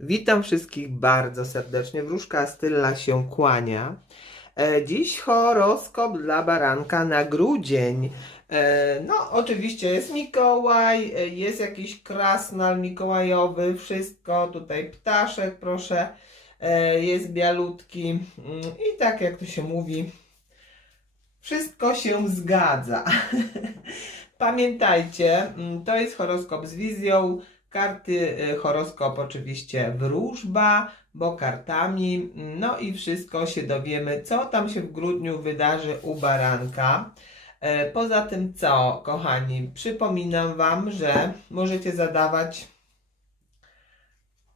Witam wszystkich bardzo serdecznie. Wróżka Stylla się kłania. E, Dziś horoskop dla baranka na grudzień. E, No, oczywiście jest Mikołaj, e, jest jakiś krasnal mikołajowy, wszystko. Tutaj ptaszek, proszę, jest bialutki. Mm, I tak jak to się mówi, wszystko się zgadza. Pamiętajcie, mm, to jest horoskop z wizją. Karty y, horoskop oczywiście wróżba, bo kartami. No i wszystko się dowiemy, co tam się w grudniu wydarzy u baranka. E, Poza tym co, kochani, przypominam Wam, że możecie zadawać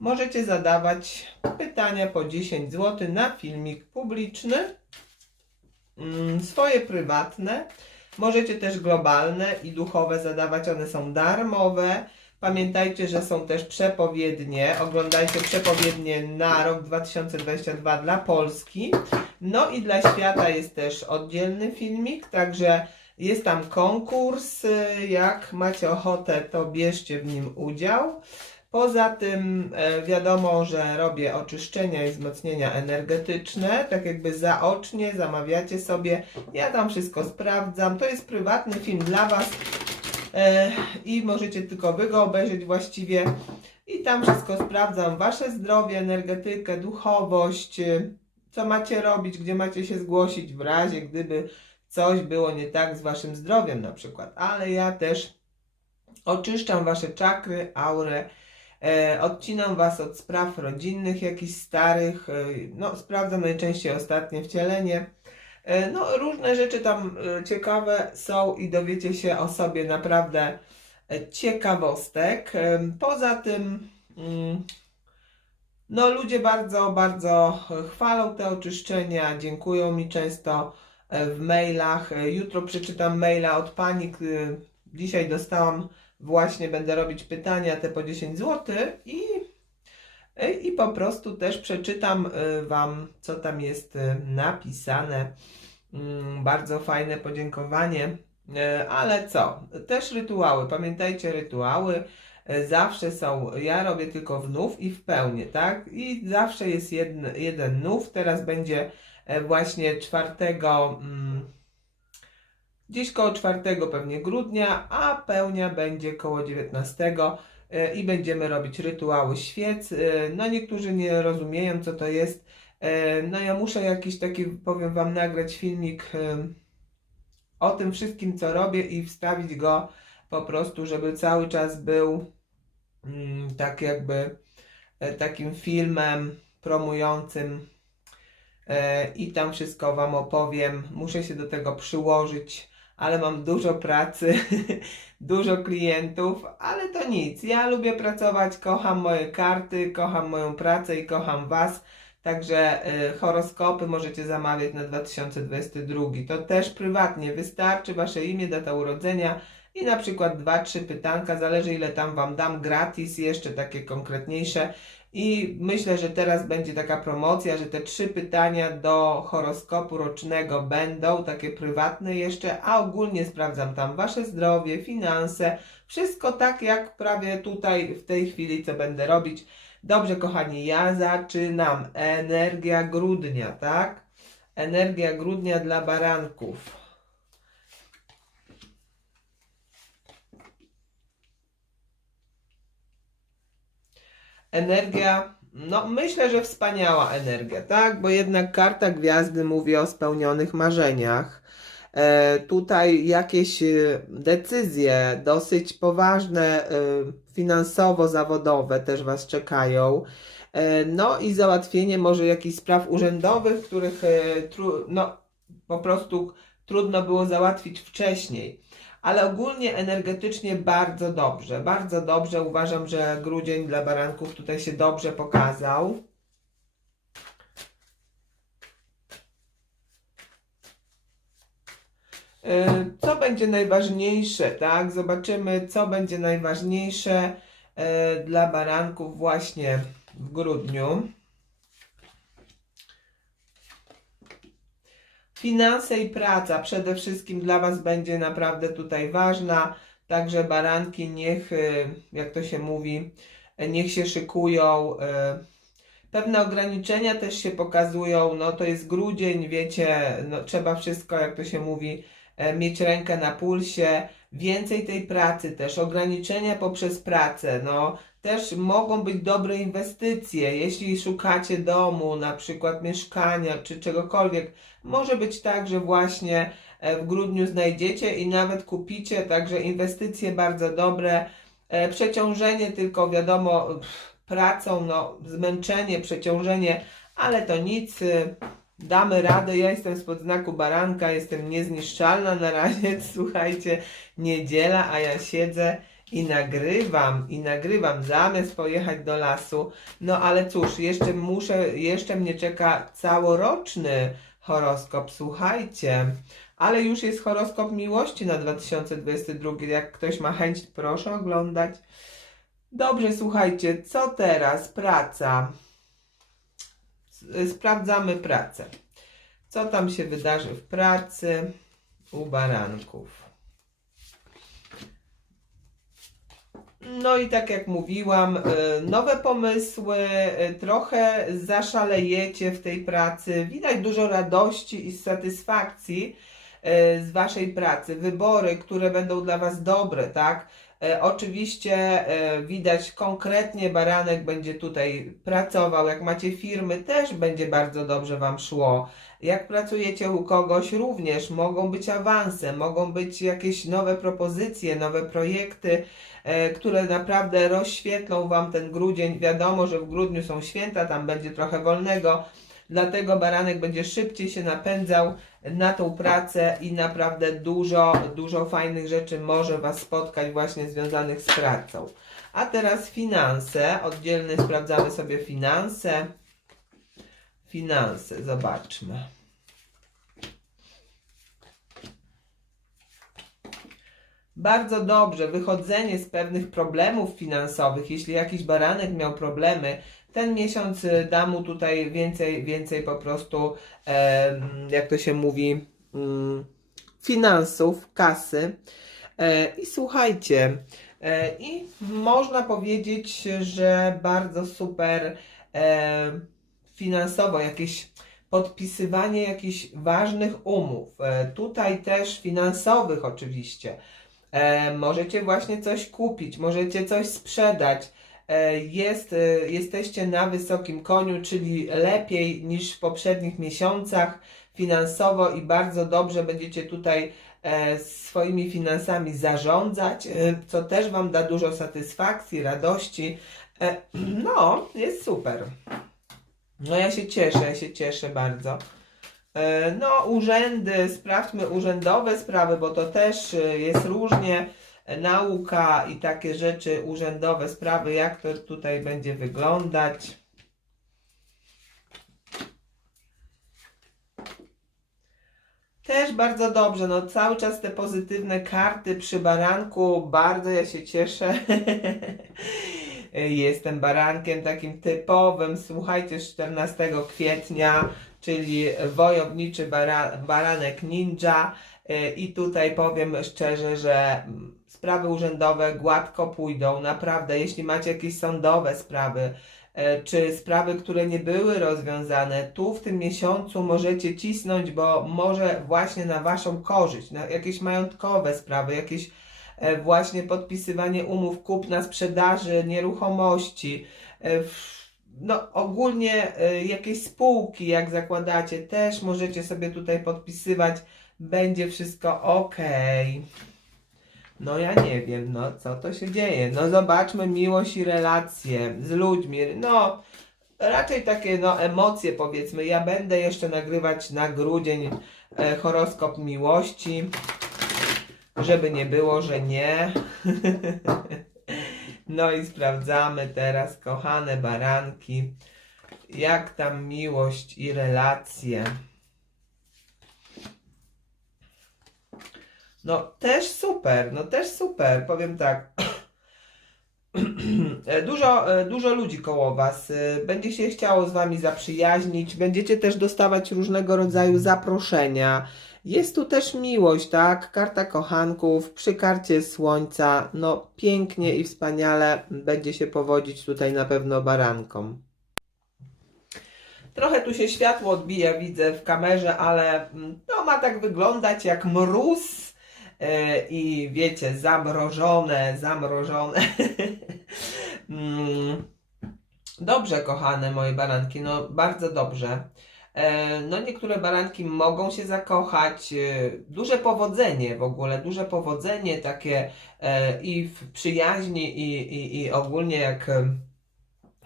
możecie zadawać pytania po 10 zł na filmik publiczny, mm, swoje prywatne. Możecie też globalne i duchowe zadawać, one są darmowe. Pamiętajcie, że są też przepowiednie. Oglądajcie przepowiednie na rok 2022 dla Polski. No i dla świata jest też oddzielny filmik, także jest tam konkurs. Jak macie ochotę, to bierzcie w nim udział. Poza tym e, wiadomo, że robię oczyszczenia i wzmocnienia energetyczne, tak jakby zaocznie zamawiacie sobie. Ja tam wszystko sprawdzam. To jest prywatny film dla Was i możecie tylko Wy go obejrzeć właściwie. I tam wszystko sprawdzam. Wasze zdrowie, energetykę, duchowość, e, co macie robić, gdzie macie się zgłosić w razie, gdyby coś było nie tak z Waszym zdrowiem na przykład. Ale ja też oczyszczam Wasze czakry, aurę. E, odcinam Was od spraw rodzinnych, jakichś starych, e, no sprawdzam najczęściej ostatnie wcielenie. E, no różne rzeczy tam e, ciekawe są i dowiecie się o sobie naprawdę e, ciekawostek. Poza tym, mm, no ludzie bardzo, bardzo chwalą te oczyszczenia, dziękują mi często w mailach. Jutro przeczytam maila od pani, dzisiaj dostałam właśnie będę robić pytania te po 10 zł i, i po prostu też przeczytam Wam, co tam jest napisane. Mm, Bardzo fajne podziękowanie. E, Ale co? Też rytuały. Pamiętajcie, rytuały e, zawsze są. Ja robię tylko w nów i w pełni, tak? I zawsze jest jeden, jeden nów. Teraz będzie e, właśnie 4. Mm, Gdzieś koło 4 pewnie grudnia, a pełnia będzie koło 19 e, i będziemy robić rytuały świec. No niektórzy nie rozumieją co to jest. E, No ja muszę jakiś taki, powiem Wam, nagrać filmik e, o tym wszystkim co robię i wstawić go po prostu, żeby cały czas był mm, tak jakby e, takim filmem promującym i tam wszystko Wam opowiem. Muszę się do tego przyłożyć ale mam dużo pracy, dużo klientów, ale to nic. Ja lubię pracować, kocham moje karty, kocham moją pracę i kocham Was. Także y, horoskopy możecie zamawiać na 2022. To też prywatnie wystarczy Wasze imię, data urodzenia i na przykład 2-3 pytanka, zależy ile tam Wam dam gratis, jeszcze takie konkretniejsze. I myślę, że teraz będzie taka promocja, że te trzy pytania do horoskopu rocznego będą takie prywatne jeszcze, a ogólnie sprawdzam tam Wasze zdrowie, finanse, wszystko tak jak prawie tutaj w tej chwili, co będę robić. Dobrze, kochani, ja zaczynam. Energia grudnia, tak? Energia grudnia dla baranków. Energia, no myślę, że wspaniała energia, tak? Bo jednak karta gwiazdy mówi o spełnionych marzeniach. E, tutaj jakieś e, decyzje dosyć poważne, e, finansowo-zawodowe też Was czekają. No i załatwienie może jakichś spraw urzędowych, których no, po prostu trudno było załatwić wcześniej. Ale ogólnie energetycznie bardzo dobrze, bardzo dobrze. Uważam, że grudzień dla baranków tutaj się dobrze pokazał. Co będzie najważniejsze, tak? Zobaczymy, co będzie najważniejsze e, dla baranków właśnie w grudniu. Finanse i praca przede wszystkim dla Was będzie naprawdę tutaj ważna. Także baranki niech, y, jak to się mówi, e, niech się szykują. e, Pewne ograniczenia też się pokazują, no to jest grudzień, wiecie, no trzeba wszystko, jak to się mówi, e, mieć rękę na pulsie, więcej tej pracy też, ograniczenia poprzez pracę, no. Też mogą być dobre inwestycje, jeśli szukacie domu, na przykład mieszkania czy czegokolwiek, może być tak, że właśnie e, w grudniu znajdziecie i nawet kupicie, także inwestycje bardzo dobre, e, przeciążenie tylko wiadomo pracą, no zmęczenie, przeciążenie, ale to nic, damy radę, ja jestem spod znaku baranka, jestem niezniszczalna na razie, słuchajcie, niedziela, a ja siedzę i nagrywam, i nagrywam, zamiast pojechać do lasu, no ale cóż, jeszcze muszę, jeszcze mnie czeka całoroczny horoskop, słuchajcie, ale już jest horoskop miłości na 2022, jak ktoś ma chęć, proszę oglądać. Dobrze, słuchajcie, co teraz? Praca. Sprawdzamy pracę. Co tam się wydarzy w pracy u baranków? No i tak jak mówiłam, y, nowe pomysły, y, trochę zaszalejecie w tej pracy. Widać dużo radości i satysfakcji y, z waszej pracy. Wybory, które będą dla was dobre, tak? E, Oczywiście e, widać konkretnie baranek będzie tutaj pracował. Jak macie firmy, też będzie bardzo dobrze Wam szło. Jak pracujecie u kogoś, również mogą być awanse, mogą być jakieś nowe propozycje, nowe projekty, e, które naprawdę rozświetlą Wam ten grudzień. Wiadomo, że w grudniu są święta, tam będzie trochę wolnego. Dlatego baranek będzie szybciej się napędzał na tą pracę i naprawdę dużo, dużo fajnych rzeczy może Was spotkać właśnie związanych z pracą. A teraz finanse. Oddzielnie sprawdzamy sobie finanse. Finanse, zobaczmy. Bardzo dobrze, wychodzenie z pewnych problemów finansowych. Jeśli jakiś baranek miał problemy, ten miesiąc y, da mu tutaj więcej, więcej po prostu, jak to się mówi, mm, finansów, kasy. E, I słuchajcie, e, i można powiedzieć, że bardzo super finansowo jakieś podpisywanie jakichś ważnych umów. E, tutaj też finansowych oczywiście. Możecie właśnie coś kupić, możecie coś sprzedać. E, jest, e, jesteście na wysokim koniu, czyli lepiej niż w poprzednich miesiącach finansowo i bardzo dobrze będziecie tutaj e, swoimi finansami zarządzać, co też Wam da dużo satysfakcji, radości. No, jest super. No ja się cieszę, ja się cieszę bardzo. No, urzędy, sprawdźmy urzędowe sprawy, bo to też jest różnie. Nauka i takie rzeczy, urzędowe sprawy, jak to tutaj będzie wyglądać. Też bardzo dobrze, no cały czas te pozytywne karty przy baranku, bardzo ja się cieszę. Jestem barankiem takim typowym, słuchajcie, z 14 kwietnia, czyli wojowniczy bara, baranek ninja. I tutaj powiem szczerze, że sprawy urzędowe gładko pójdą, naprawdę. Jeśli macie jakieś sądowe sprawy, e, czy sprawy, które nie były rozwiązane, tu w tym miesiącu możecie cisnąć, bo może właśnie na Waszą korzyść, na jakieś majątkowe sprawy, jakieś e, właśnie podpisywanie umów kupna, sprzedaży nieruchomości, e, no ogólnie jakieś spółki, jak zakładacie, też możecie sobie tutaj podpisywać, będzie wszystko ok. No ja nie wiem, no co to się dzieje. No zobaczmy miłość i relacje z ludźmi. No raczej takie no emocje powiedzmy. Ja będę jeszcze nagrywać na grudzień e, horoskop miłości. Żeby nie było, że nie. no i sprawdzamy teraz, kochane baranki, jak tam miłość i relacje. No też super, no też super, powiem tak. Dużo, e, dużo ludzi koło Was e, będzie się chciało z Wami zaprzyjaźnić, będziecie też dostawać różnego rodzaju zaproszenia. Jest tu też miłość, tak? Karta kochanków przy karcie słońca. No pięknie i wspaniale będzie się powodzić tutaj na pewno barankom. Trochę tu się światło odbija, widzę w kamerze, ale mm, to ma tak wyglądać jak mróz i wiecie, zamrożone, zamrożone. Mm, Dobrze, kochane moje baranki, no bardzo dobrze. E, No niektóre baranki mogą się zakochać, e, duże powodzenie w ogóle, duże powodzenie takie e, i w przyjaźni i, i, i ogólnie jak e,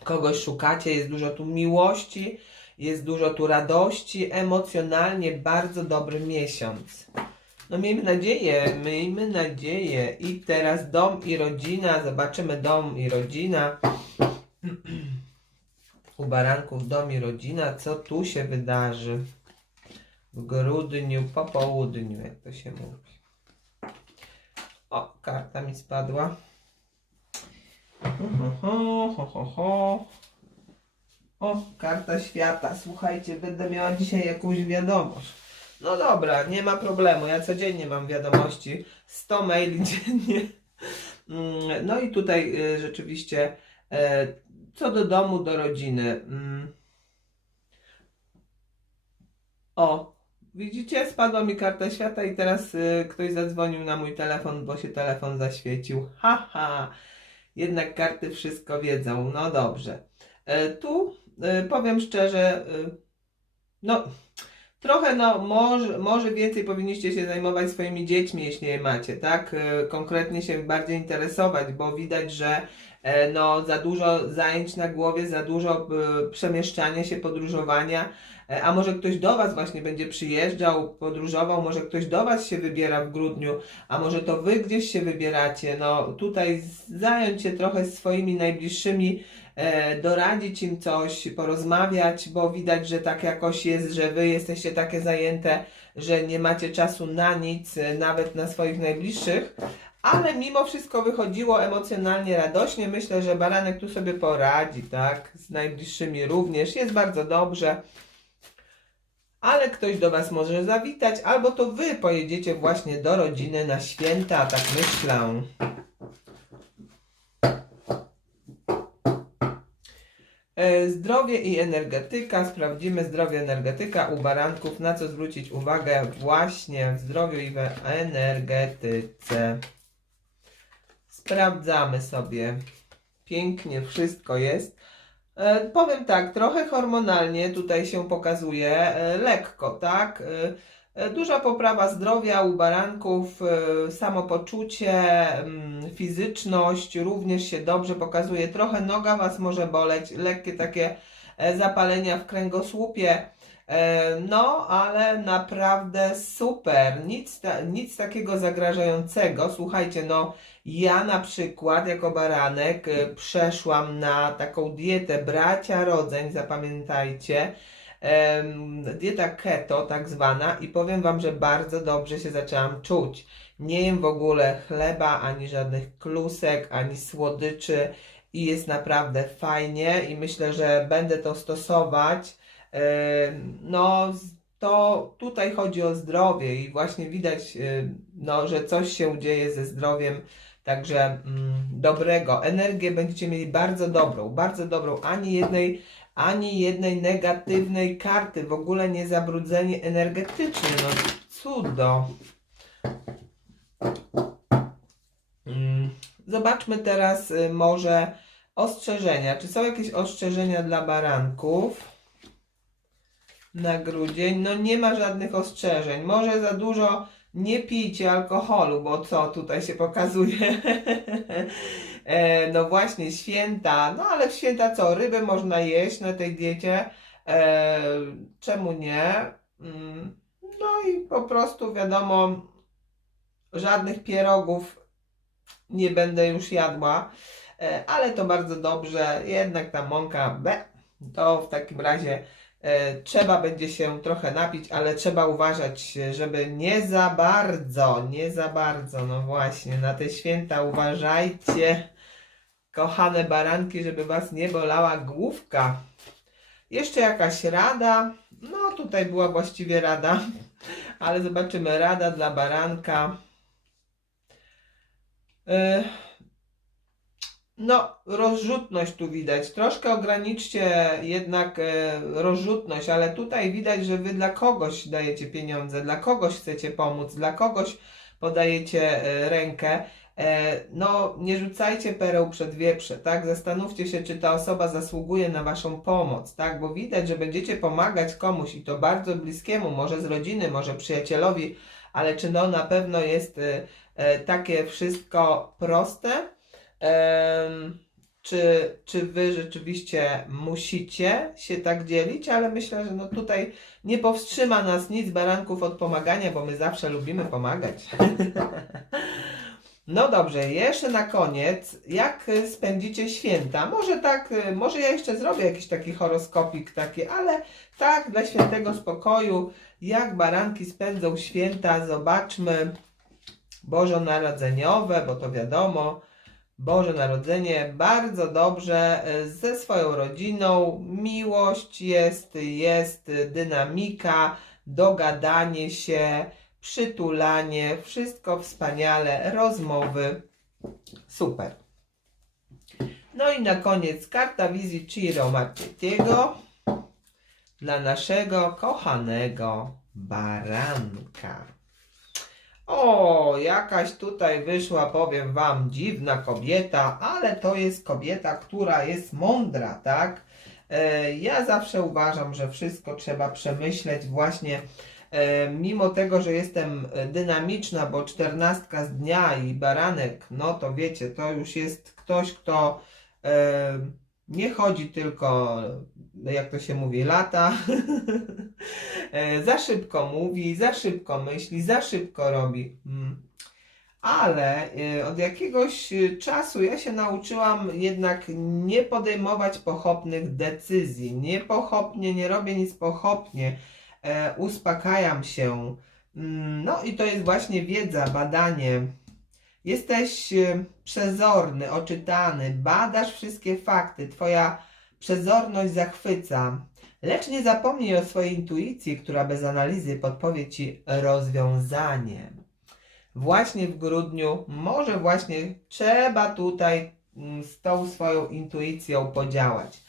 kogoś szukacie, jest dużo tu miłości, jest dużo tu radości, emocjonalnie bardzo dobry miesiąc. No miejmy nadzieję, miejmy nadzieję. I teraz dom i rodzina, zobaczymy dom i rodzina. U baranków dom i rodzina, co tu się wydarzy w grudniu, po południu, jak to się mówi. O, karta mi spadła. Ho, ho, ho, ho. O, karta świata. Słuchajcie, będę miała dzisiaj jakąś wiadomość. No dobra, nie ma problemu. Ja codziennie mam wiadomości. 100 maili dziennie. Mm, No i tutaj y, rzeczywiście e, co do domu, do rodziny. Mm. O, widzicie, spadła mi karta świata i teraz y, ktoś zadzwonił na mój telefon, bo się telefon zaświecił. Haha, jednak karty wszystko wiedzą. No dobrze. Tu y, powiem szczerze, y, no trochę no może, może więcej powinniście się zajmować swoimi dziećmi, jeśli je macie, tak? E, Konkretnie się bardziej interesować, bo widać, że e, no za dużo zajęć na głowie, za dużo e, przemieszczania się, podróżowania, a może ktoś do Was właśnie będzie przyjeżdżał, podróżował, może ktoś do Was się wybiera w grudniu, a może to Wy gdzieś się wybieracie, no tutaj zająć się trochę swoimi najbliższymi, doradzić im coś, porozmawiać, bo widać, że tak jakoś jest, że Wy jesteście takie zajęte, że nie macie czasu na nic, e, nawet na swoich najbliższych. Ale mimo wszystko wychodziło emocjonalnie, radośnie. Myślę, że baranek tu sobie poradzi, tak? Z najbliższymi również. Jest bardzo dobrze. Ale ktoś do Was może zawitać, albo to Wy pojedziecie właśnie do rodziny na święta, tak myślę. Zdrowie i energetyka. Sprawdzimy zdrowie energetyka u baranków. Na co zwrócić uwagę właśnie w zdrowiu i w energetyce. Sprawdzamy sobie. Pięknie wszystko jest. E, powiem tak, trochę hormonalnie tutaj się pokazuje, e, lekko, tak? E, e, duża poprawa zdrowia u baranków, e, samopoczucie, mm, fizyczność również się dobrze pokazuje. Trochę noga Was może boleć, lekkie takie e, zapalenia w kręgosłupie. E, No, ale naprawdę super. Nic, nic takiego zagrażającego. Słuchajcie, no, ja na przykład jako baranek przeszłam na taką dietę bracia rodzeń, zapamiętajcie. Dieta keto tak zwana i powiem Wam, że bardzo dobrze się zaczęłam czuć. Nie jem w ogóle chleba, ani żadnych klusek, ani słodyczy i jest naprawdę fajnie i myślę, że będę to stosować. No, to tutaj chodzi o zdrowie i właśnie widać, y, no, że coś się dzieje ze zdrowiem. Także mm, dobrego. Energię będziecie mieli bardzo dobrą, bardzo dobrą. Ani jednej, ani jednej negatywnej karty. W ogóle nie zabrudzenie energetyczne. No cudo. Mm, Zobaczmy teraz y, może ostrzeżenia. Czy są jakieś ostrzeżenia dla baranków? Na grudzień? No nie ma żadnych ostrzeżeń. Może za dużo nie pijcie alkoholu, bo co tutaj się pokazuje? e, no właśnie, święta. No ale w święta co? Ryby można jeść na tej diecie. E, czemu nie? Mm, No i po prostu wiadomo, żadnych pierogów nie będę już jadła. E, ale to bardzo dobrze. Jednak ta mąka, be, to w takim razie Trzeba będzie się trochę napić, ale trzeba uważać, żeby nie za bardzo, nie za bardzo, no właśnie, na te święta uważajcie, kochane baranki, żeby was nie bolała główka. Jeszcze jakaś rada No tutaj była właściwie rada, ale zobaczymy. Rada dla baranka. E, No, rozrzutność tu widać. Troszkę ograniczcie jednak e, rozrzutność, ale tutaj widać, że wy dla kogoś dajecie pieniądze, dla kogoś chcecie pomóc, dla kogoś podajecie e, rękę. E, No, nie rzucajcie pereł przed wieprze, tak? Zastanówcie się, czy ta osoba zasługuje na waszą pomoc, tak? Bo widać, że będziecie pomagać komuś i to bardzo bliskiemu, może z rodziny, może przyjacielowi, ale czy no na pewno jest e, e, takie wszystko proste? Czy, czy wy rzeczywiście musicie się tak dzielić, ale myślę, że no tutaj nie powstrzyma nas nic baranków od pomagania, bo my zawsze lubimy pomagać. No dobrze, jeszcze na koniec, jak spędzicie święta? Może tak, może ja jeszcze zrobię jakiś taki horoskopik taki, ale tak dla świętego spokoju, jak baranki spędzą święta, zobaczmy bożonarodzeniowe, bo to wiadomo, Boże Narodzenie bardzo dobrze y, ze swoją rodziną, miłość jest, jest dynamika, dogadanie się, przytulanie, wszystko wspaniale, rozmowy, super. No i na koniec karta wizji Ciro Marchettiego dla naszego kochanego baranka. O, jakaś tutaj wyszła, powiem Wam, dziwna kobieta, ale to jest kobieta, która jest mądra, tak? E, ja zawsze uważam, że wszystko trzeba przemyśleć właśnie E, mimo tego, że jestem e, dynamiczna, bo czternastka z dnia i baranek, no to wiecie, to już jest ktoś, kto e, nie chodzi tylko, jak to się mówi, lata, e, za szybko mówi, za szybko myśli, za szybko robi. Mm. Ale e, od jakiegoś e, czasu ja się nauczyłam jednak nie podejmować pochopnych decyzji. Nie pochopnie, nie robię nic pochopnie uspokajam się. Mm, No i to jest właśnie wiedza, badanie. Jesteś przezorny, oczytany, badasz wszystkie fakty, twoja przezorność zachwyca. Lecz nie zapomnij o swojej intuicji, która bez analizy podpowie ci rozwiązanie. Właśnie w grudniu, może właśnie trzeba tutaj mm, z tą swoją intuicją podziałać.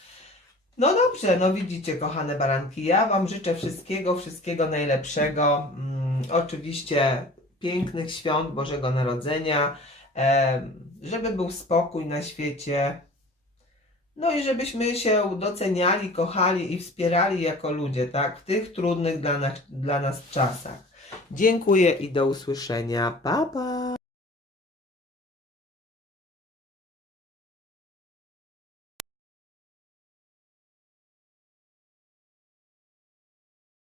No dobrze, no widzicie, kochane baranki, ja Wam życzę wszystkiego, wszystkiego najlepszego. Mm, oczywiście pięknych świąt Bożego Narodzenia, em, żeby był spokój na świecie. No i żebyśmy się doceniali, kochali i wspierali jako ludzie, tak, w tych trudnych dla nas, dla nas czasach. Dziękuję i do usłyszenia. Pa, pa!